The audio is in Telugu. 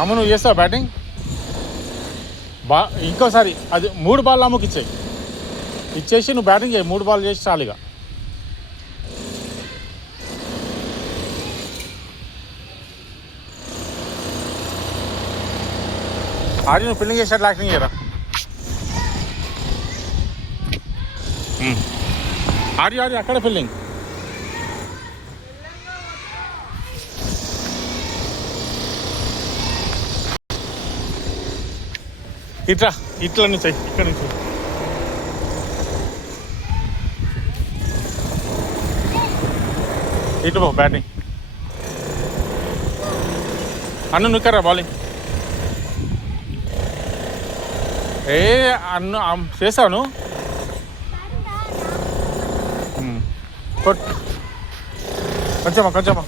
అమ్మ నువ్వు చేస్తావు బ్యాటింగ్ ఇంకోసారి అది 3 బాల్ అమ్మకి ఇచ్చేసి నువ్వు బ్యాటింగ్ చేయి. 3 బాల్ చేసి చాలు ఇక. ఆడి నువ్వు ఫీల్డింగ్ చేసేట్లు యాక్టింగ్ చేయరా. ఆడి అక్కడ ఫీల్డింగ్. ఇట్లా నుంచి ఇక్కడ నుంచి ఇటు పో బ్యాటింగ్. అన్ను నుక్కరా బౌలింగ్. అన్ను చేసావు కొంచెమా